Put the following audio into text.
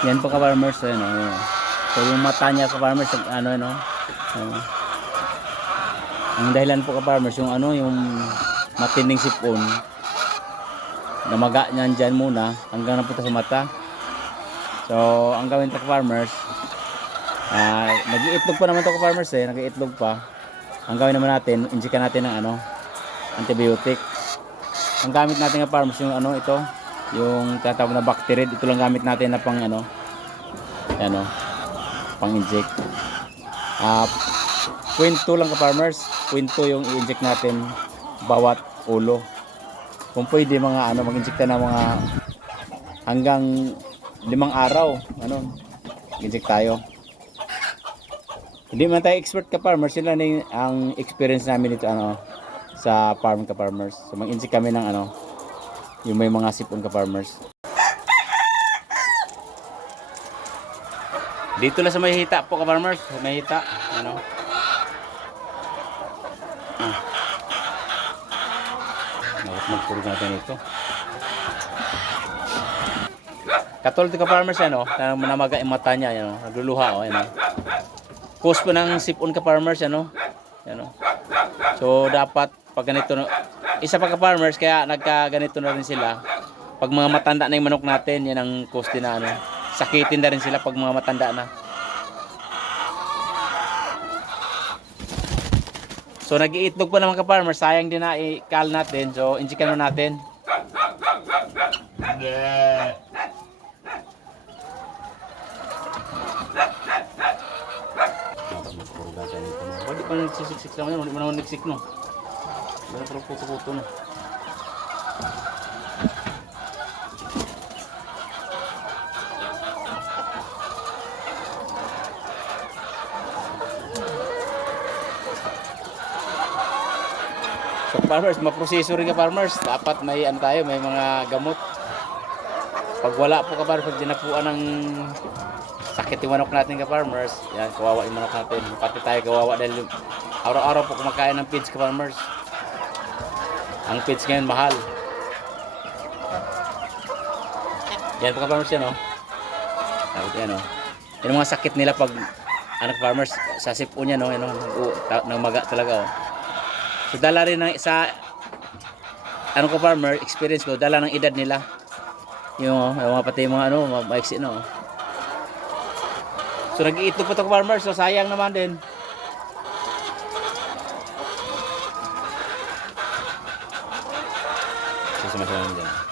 Yan po ka-farmers, ano, yun. So yung mata niya ka-farmers, ano, ano, ano. Ang dahilan po ka-farmers, yung ano, yung matinding sipon, namaga niyan dyan muna, hanggang napunta sa mata. So, ang gawin to ka-farmers, ah, nag-iitlog pa naman to ka-farmers eh, nag-iitlog pa. Ang gawin naman natin, injikan natin ng ano, antibiotic. Ang gamit natin ng farmers yung ano ito, yung tatawag na bacterid. Ito lang gamit natin na pang ano, ano, pang inject. Ah, kwento lang ka farmers, kwento yung i-inject natin bawat ulo. Kung pwede mga ano, mag-inject na mga hanggang limang araw, ano, inject tayo. Hindi man tayo expert ka farmers, yun lang ang experience namin dito ano sa farm ka farmers. So mag-inject kami ng ano yung may mga sipon ka farmers. Dito lang sa may hita po ka farmers, may hita, ano. Ah. Nakot magpuro natin ito. Katulad ka farmers ano, na namaga yung mata niya, ano, nagluluha oh, ano. Cause po ng sipon ka farmers ano. Ano. So dapat pag ganito isa pa ka farmers kaya nagka ganito na rin sila. Pag mga matanda na yung manok natin, yan ang din na ano. Sakitin na rin sila pag mga matanda na. So nag-iitlog pa naman ka farmers, sayang din na i-call natin. So injikan na natin. Pwede pa nagsisiksik naman yun, hindi mo naman nagsik no. Meron pa puto-puto no. So farmers, maproseso rin ka farmers. Dapat may ano tayo, may mga gamot. Pag wala po ka farmers, pag dinapuan ng sakit yung manok natin ka farmers, yan, kawawa yung manok natin. Pati tayo kawawa dahil araw-araw po kumakain ng feeds ka farmers. Ang feeds ngayon mahal. Yan po ka farmers yan oh. Tapos yan oh. Yan mga sakit nila pag anak farmers sa sipon yan oh, yan oh, nagmaga talaga oh. So dala rin ng sa ano ko farmer, experience ko, dala ng edad nila. Yung, oh, yung mga pati mga ano, ma- maiksi no. So nag-iitlog pa to farmer, so sayang naman din. 是什么声音？